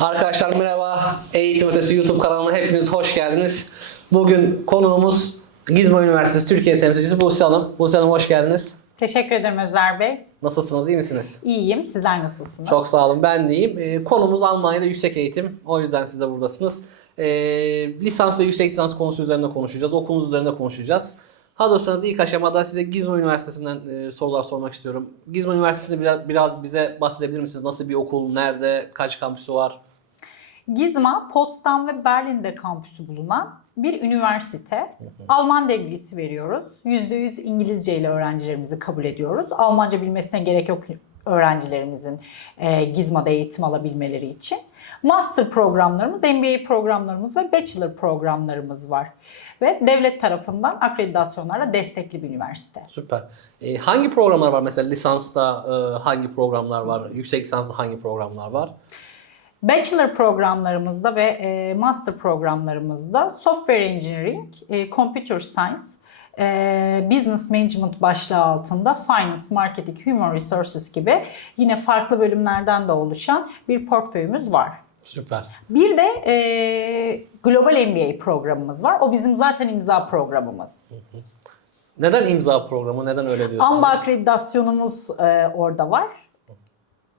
Arkadaşlar merhaba. Eğitim Ötesi YouTube kanalına hepiniz hoş geldiniz. Bugün konuğumuz Gizmo Üniversitesi Türkiye temsilcisi Buse Hanım. Buse Hanım hoş geldiniz. Teşekkür ederim Özer Bey. Nasılsınız, iyi misiniz? İyiyim. Sizler nasılsınız? Çok sağ olun, ben de iyiyim. Ee, konumuz Almanya'da yüksek eğitim. O yüzden siz de buradasınız. Ee, lisans ve yüksek lisans konusu üzerinde konuşacağız. Okulunuz üzerinde konuşacağız. Hazırsanız ilk aşamada size Gizmo Üniversitesi'nden e, sorular sormak istiyorum. Gizmo Üniversitesi'ni biraz, biraz bize bahsedebilir misiniz? Nasıl bir okul, nerede, kaç kampüsü var? Gizma, Potsdam ve Berlin'de kampüsü bulunan bir üniversite. Alman bilgisi veriyoruz. %100 İngilizce ile öğrencilerimizi kabul ediyoruz. Almanca bilmesine gerek yok öğrencilerimizin e, Gizma'da eğitim alabilmeleri için. Master programlarımız, MBA programlarımız ve Bachelor programlarımız var. Ve devlet tarafından akreditasyonlarla destekli bir üniversite. Süper. Ee, hangi programlar var mesela lisansta e, hangi programlar var? Yüksek lisansta hangi programlar var? Bachelor programlarımızda ve e, master programlarımızda Software Engineering, e, Computer Science, e, Business Management başlığı altında Finance, Marketing, Human Resources gibi yine farklı bölümlerden de oluşan bir portföyümüz var. Süper. Bir de e, Global MBA programımız var. O bizim zaten imza programımız. Neden imza programı? Neden öyle diyorsunuz? AMBA akreditasyonumuz e, orada var.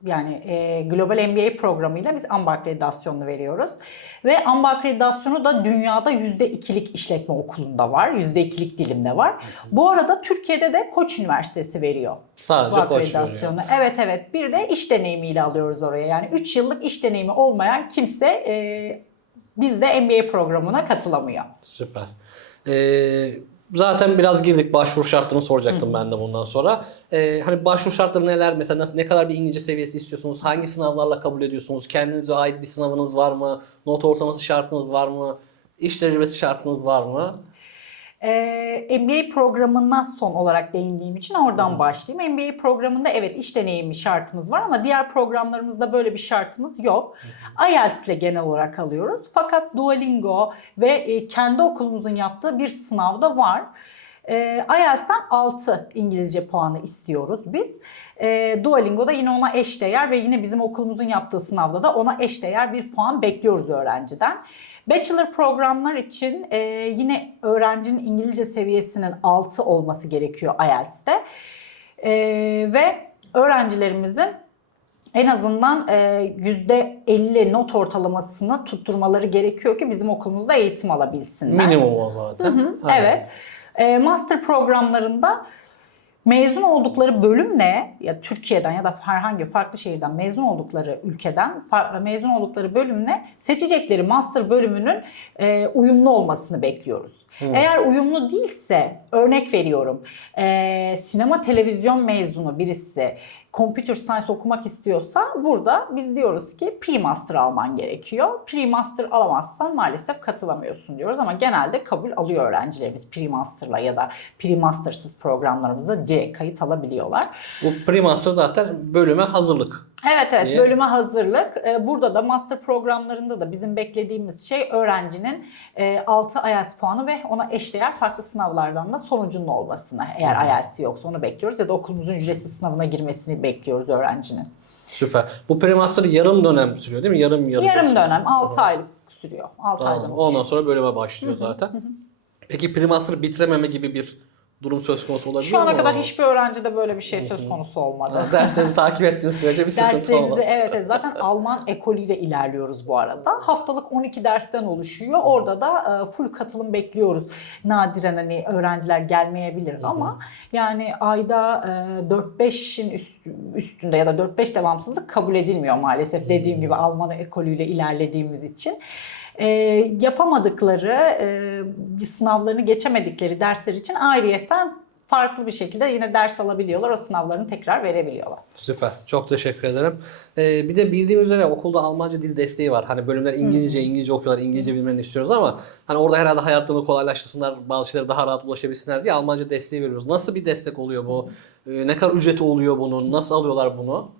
Yani e, Global MBA programıyla biz AMBA akreditasyonunu veriyoruz. Ve AMBA akreditasyonu da dünyada %2'lik işletme okulunda var. %2'lik dilimde var. Bu arada Türkiye'de de Koç Üniversitesi veriyor. bu Sadece koç akreditasyonu. veriyor. Evet evet. Bir de iş deneyimiyle alıyoruz oraya. Yani 3 yıllık iş deneyimi olmayan kimse e, bizde MBA programına katılamıyor. Süper. Ee, zaten biraz girdik başvuru şartlarını soracaktım ben de bundan sonra. Ee, hani başvuru şartları neler? Mesela nasıl, ne kadar bir İngilizce seviyesi istiyorsunuz? Hangi sınavlarla kabul ediyorsunuz? Kendinize ait bir sınavınız var mı? Not ortalaması şartınız var mı? İş tecrübesi şartınız var mı? Ee, MBA programına son olarak değindiğim için oradan başlayayım. MBA programında evet iş deneyimi şartımız var ama diğer programlarımızda böyle bir şartımız yok. IELTS ile genel olarak alıyoruz. Fakat Duolingo ve e, kendi okulumuzun yaptığı bir sınavda var. E, IELTS'ten 6 İngilizce puanı istiyoruz biz. E, Duolingo'da yine ona eşdeğer ve yine bizim okulumuzun yaptığı sınavda da ona eşdeğer bir puan bekliyoruz öğrenciden. Bachelor programlar için e, yine öğrencinin İngilizce seviyesinin 6 olması gerekiyor IELTS'te. E, ve öğrencilerimizin en azından e, %50 not ortalamasını tutturmaları gerekiyor ki bizim okulumuzda eğitim alabilsinler. Minimum o zaten. Evet. E, master programlarında mezun oldukları bölümle ya Türkiye'den ya da herhangi farklı şehirden mezun oldukları ülkeden mezun oldukları bölümle seçecekleri master bölümünün e, uyumlu olmasını bekliyoruz. Eğer uyumlu değilse örnek veriyorum e, sinema televizyon mezunu birisi computer science okumak istiyorsa burada biz diyoruz ki pre-master alman gerekiyor. Pre-master alamazsan maalesef katılamıyorsun diyoruz ama genelde kabul alıyor öğrencilerimiz pre-master'la ya da pre-mastersız programlarımızda C kayıt alabiliyorlar. Bu pre-master zaten bölüme hazırlık. Evet evet Diye. bölüme hazırlık. Ee, Burada da master programlarında da bizim beklediğimiz şey öğrencinin e, 6 IELTS puanı ve ona eşdeğer farklı sınavlardan da sonucunun olmasını. Eğer IELTS yoksa onu bekliyoruz ya da okulumuzun ücretsiz sınavına girmesini bekliyoruz öğrencinin. Süper. Bu pre-master yarım dönem sürüyor değil mi? Yarım yarım. Yarım dönem 6 aylık sürüyor. 6 aydan Tamam. oluşuyor. Ondan sonra bölüme başlıyor zaten. Peki pre-master bitirememe gibi bir durum söz konusu olabilir Şu ana mi? kadar hiçbir öğrencide böyle bir şey söz konusu olmadı. Derslerinizi takip ettiğiniz sürece bir sıkıntı olmaz. evet, evet zaten Alman ekolüyle ilerliyoruz bu arada. Haftalık 12 dersten oluşuyor. Orada da e, full katılım bekliyoruz. Nadiren hani öğrenciler gelmeyebilir ama yani ayda e, 4-5'in üst- üstünde ya da 4-5 devamsızlık kabul edilmiyor maalesef. Dediğim gibi Alman ekolüyle ilerlediğimiz için. E, yapamadıkları, e, sınavlarını geçemedikleri dersler için ayrıyetten farklı bir şekilde yine ders alabiliyorlar. O sınavlarını tekrar verebiliyorlar. Süper. Çok teşekkür ederim. Ee, bir de bildiğimiz üzere okulda Almanca dil desteği var. Hani bölümler İngilizce, İngilizce okuyorlar, İngilizce bilmeni istiyoruz ama hani orada herhalde hayatlarını kolaylaştırsınlar, bazı şeylere daha rahat ulaşabilsinler diye Almanca desteği veriyoruz. Nasıl bir destek oluyor bu? Ee, ne kadar ücreti oluyor bunun? Nasıl alıyorlar bunu?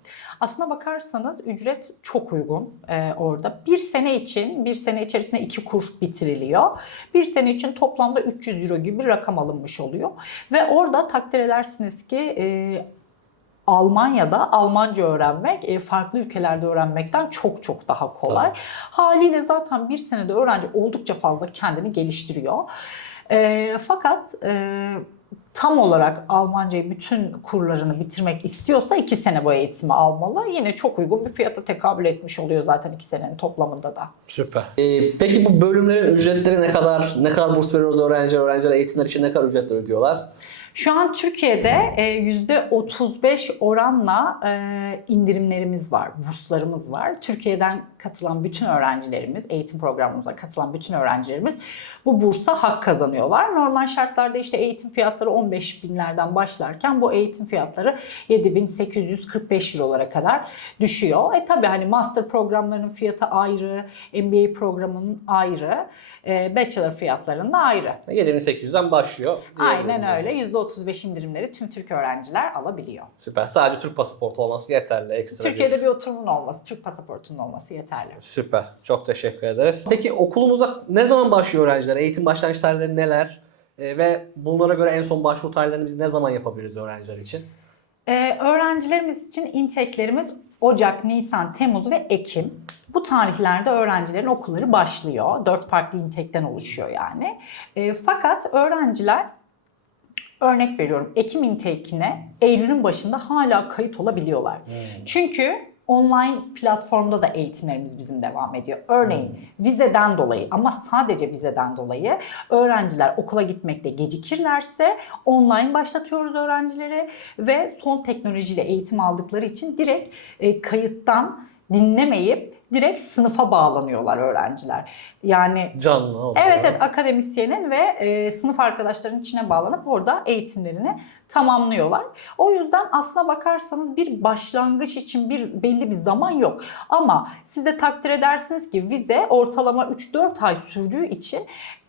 Aslına bakarsanız ücret çok uygun ee, orada. Bir sene için, bir sene içerisinde iki kur bitiriliyor. Bir sene için toplamda 300 euro gibi bir rakam alınmış oluyor. Ve orada takdir edersiniz ki e, Almanya'da Almanca öğrenmek e, farklı ülkelerde öğrenmekten çok çok daha kolay. Tabii. Haliyle zaten bir senede öğrenci oldukça fazla kendini geliştiriyor. E, fakat e, tam olarak Almancayı bütün kurlarını bitirmek istiyorsa iki sene bu eğitimi almalı. Yine çok uygun bir fiyata tekabül etmiş oluyor zaten iki senenin toplamında da. Süper. Ee, peki bu bölümlerin ücretleri ne kadar? Ne kadar burs veriyoruz öğrenci öğrenciler eğitimler için ne kadar ücretler ödüyorlar? Şu an Türkiye'de e, %35 oranla e, indirimlerimiz var, burslarımız var. Türkiye'den katılan bütün öğrencilerimiz, eğitim programımıza katılan bütün öğrencilerimiz bu bursa hak kazanıyorlar. Normal şartlarda işte eğitim fiyatları 15 binlerden başlarken bu eğitim fiyatları 7845 eurolara kadar düşüyor. E tabi hani master programlarının fiyatı ayrı, MBA programının ayrı, e, bachelor fiyatlarının da ayrı. 7800'den başlıyor. Aynen öyle. %35 indirimleri tüm Türk öğrenciler alabiliyor. Süper. Sadece Türk pasaportu olması yeterli. Ekstra Türkiye'de bir oturumun olması, Türk pasaportunun olması yeterli. Süper. Çok teşekkür ederiz. Peki okulumuza ne zaman başlıyor öğrenciler? Eğitim başlangıç tarihleri neler? Ee, ve bunlara göre en son başvuru tarihlerini biz ne zaman yapabiliriz öğrenciler için? Ee, öğrencilerimiz için inteklerimiz Ocak, Nisan, Temmuz ve Ekim. Bu tarihlerde öğrencilerin okulları başlıyor. Dört farklı intekten oluşuyor yani. Ee, fakat öğrenciler örnek veriyorum Ekim intekine Eylül'ün başında hala kayıt olabiliyorlar. Çünkü online platformda da eğitimlerimiz bizim devam ediyor. Örneğin vizeden dolayı ama sadece vizeden dolayı öğrenciler okula gitmekte gecikirlerse online başlatıyoruz öğrencileri ve son teknolojiyle eğitim aldıkları için direkt e, kayıttan dinlemeyip direkt sınıfa bağlanıyorlar öğrenciler. Yani Canlı oluyor. Evet evet akademisyenin ve e, sınıf arkadaşlarının içine bağlanıp orada eğitimlerini tamamlıyorlar. O yüzden aslına bakarsanız bir başlangıç için bir belli bir zaman yok. Ama siz de takdir edersiniz ki vize ortalama 3-4 ay sürdüğü için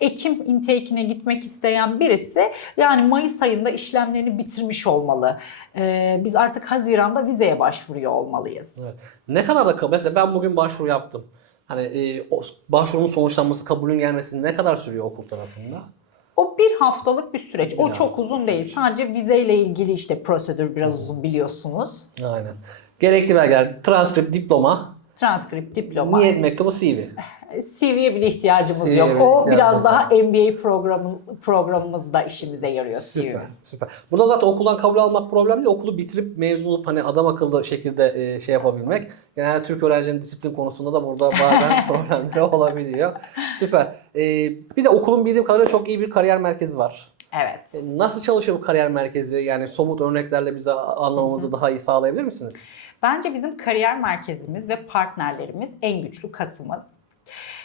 Ekim intake'ine gitmek isteyen birisi yani Mayıs ayında işlemlerini bitirmiş olmalı. E, biz artık Haziran'da vizeye başvuruyor olmalıyız. Evet. Ne kadar da mesela ben bugün başvuru yaptım. Hani e, o başvurumun sonuçlanması, kabulün gelmesi ne kadar sürüyor okul tarafında? O bir haftalık bir süreç. O Bir çok haftalık uzun değil. Sadece vizeyle ilgili işte prosedür biraz uzun biliyorsunuz. Aynen. Gerekli belgeler, transkript, diploma, Transkript, diploma. niyet mektubu, CV. CV'ye bile ihtiyacımız CV'ye yok. bile O ihtiyacımız biraz yok. daha MBA programı programımızda işimize yarıyor Süper, CV'miz. süper. Burada zaten okuldan kabul almak problem değil. Okulu bitirip mezun olup hani adam akıllı şekilde e, şey yapabilmek. Genelde Türk öğrencilerin disiplin konusunda da burada bazen problemleri olabiliyor. Süper. E, bir de okulun bildiğim kadarıyla çok iyi bir kariyer merkezi var. Evet. E, Nasıl çalışıyor bu kariyer merkezi? Yani somut örneklerle bize anlamamızı daha iyi sağlayabilir misiniz? Bence bizim kariyer merkezimiz ve partnerlerimiz en güçlü kasımız.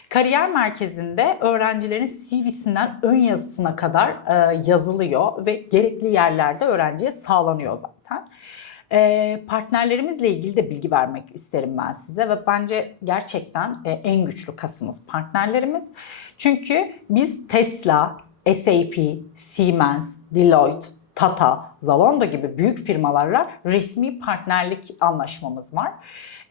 Kariyer merkezinde öğrencilerin CV'sinden ön yazısına kadar e, yazılıyor ve gerekli yerlerde öğrenciye sağlanıyor zaten. E, partnerlerimizle ilgili de bilgi vermek isterim ben size ve bence gerçekten e, en güçlü kasımız partnerlerimiz. Çünkü biz Tesla, SAP, Siemens, Deloitte, Tata, Zalando gibi büyük firmalarla resmi partnerlik anlaşmamız var.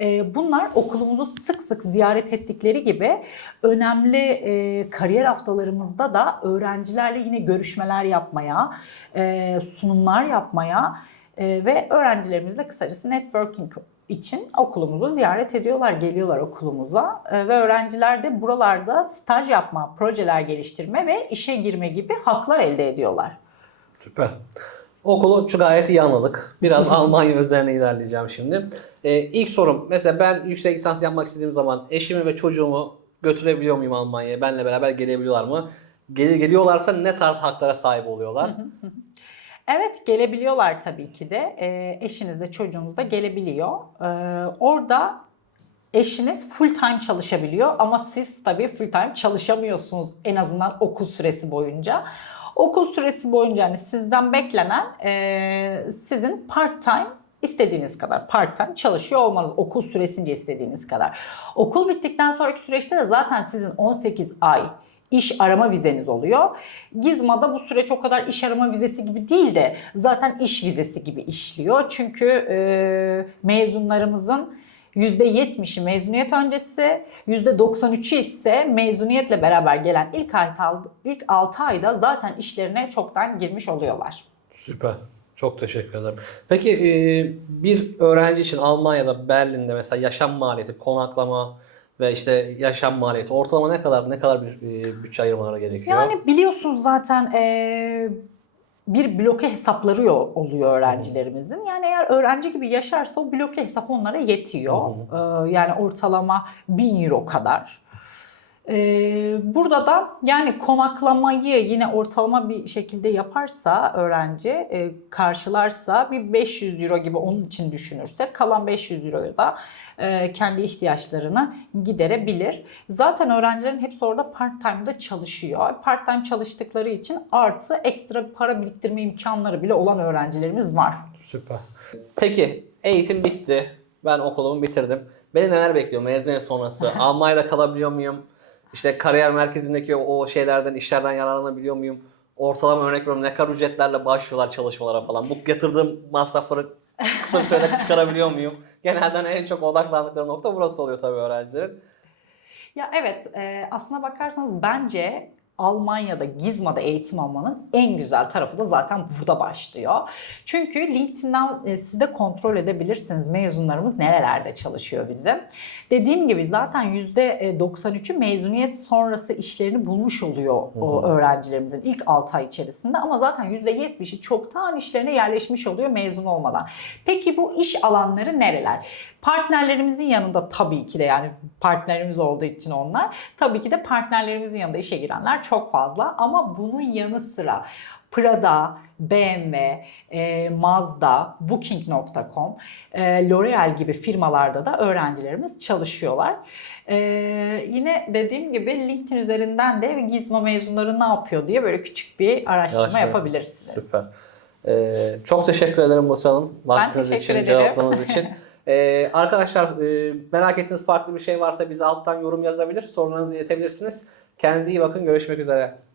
Ee, Bunlar okulumuzu sık sık ziyaret ettikleri gibi önemli e, kariyer haftalarımızda da öğrencilerle yine görüşmeler yapmaya, e, sunumlar yapmaya e, ve öğrencilerimizle kısacası networking için okulumuzu ziyaret ediyorlar, geliyorlar okulumuza ve öğrenciler de buralarda staj yapma, projeler geliştirme ve işe girme gibi haklar elde ediyorlar. Süper. Okulu şu gayet iyi anladık. Biraz Almanya üzerine ilerleyeceğim şimdi. Ee, ilk sorum mesela ben yüksek lisans yapmak istediğim zaman eşimi ve çocuğumu götürebiliyor muyum Almanya'ya? Benle beraber gelebiliyorlar mı? Gel geliyorlarsa ne tarz haklara sahip oluyorlar? Evet gelebiliyorlar tabii ki de. E, eşiniz de çocuğunuz da gelebiliyor. E, orada eşiniz full time çalışabiliyor ama siz tabii full time çalışamıyorsunuz en azından okul süresi boyunca. Okul süresi boyunca hani sizden beklenen e, sizin part time istediğiniz kadar part time çalışıyor olmanız okul süresince istediğiniz kadar. Okul bittikten sonraki süreçte de zaten sizin 18 ay iş arama vizeniz oluyor. Gizma'da bu süreç o kadar iş arama vizesi gibi değil de zaten iş vizesi gibi işliyor. Çünkü e, mezunlarımızın %70'i mezuniyet öncesi, %93'ü ise mezuniyetle beraber gelen ilk, ay, ilk 6 ayda zaten işlerine çoktan girmiş oluyorlar. Süper. Çok teşekkür ederim. Peki e, bir öğrenci için Almanya'da Berlin'de mesela yaşam maliyeti, konaklama ve işte yaşam maliyeti ortalama ne kadar ne kadar bir e, bütçe ayırmaları gerekiyor? Yani biliyorsunuz zaten eee, bir bloke hesapları yo- oluyor öğrencilerimizin. Yani eğer öğrenci gibi yaşarsa o bloke hesap onlara yetiyor. Eee, yani ortalama 1000 euro kadar. Eee, burada da yani konaklamayı yine ortalama bir şekilde yaparsa öğrenci e, karşılarsa bir 500 euro gibi onun için düşünürsek kalan 500 euroyu da e, kendi ihtiyaçlarını giderebilir. Zaten öğrencilerin hepsi orada part time'da çalışıyor. Part time çalıştıkları için artı ekstra para biriktirme imkanları bile olan öğrencilerimiz var. Süper. Peki eğitim bitti. Ben okulumu bitirdim. Beni neler bekliyor mezuniyet sonrası? Almanya'da kalabiliyor muyum? İşte kariyer merkezindeki o şeylerden, işlerden yararlanabiliyor muyum? Ortalama örnek veriyorum ne kadar ücretlerle başlıyorlar çalışmalara falan. Bu yatırdığım masrafları kısa bir sürede çıkarabiliyor muyum? Genelden en çok odaklandıkları nokta burası oluyor tabii öğrencilerin. Ya evet e, aslına bakarsanız bence Almanya'da Gizma'da eğitim almanın en güzel tarafı da zaten burada başlıyor. Çünkü LinkedIn'den e, siz de kontrol edebilirsiniz mezunlarımız nerelerde çalışıyor bizim. Dediğim gibi zaten %93'ü mezuniyet sonrası işlerini bulmuş oluyor o öğrencilerimizin ilk 6 ay içerisinde ama zaten %70'i çoktan işlerine yerleşmiş oluyor mezun olmadan. Peki bu iş alanları nereler? Partnerlerimizin yanında tabii ki de yani partnerimiz olduğu için onlar tabii ki de partnerlerimizin yanında işe girenler çok fazla ama bunun yanı sıra Prada, BMW, e, Mazda, Booking.com, e, L'Oreal gibi firmalarda da öğrencilerimiz çalışıyorlar. E, yine dediğim gibi LinkedIn üzerinden de Gizmo mezunları ne yapıyor diye böyle küçük bir araştırma Araştırma. yapabilirsiniz. Süper. Ee, çok teşekkür ederim Buse Hanım. Vaktiniz için, ederim. cevaplarınız için. Ee, arkadaşlar e, merak ettiğiniz farklı bir şey varsa bize alttan yorum yazabilir. Sorularınızı iletebilirsiniz. Kendinize iyi bakın. Görüşmek üzere.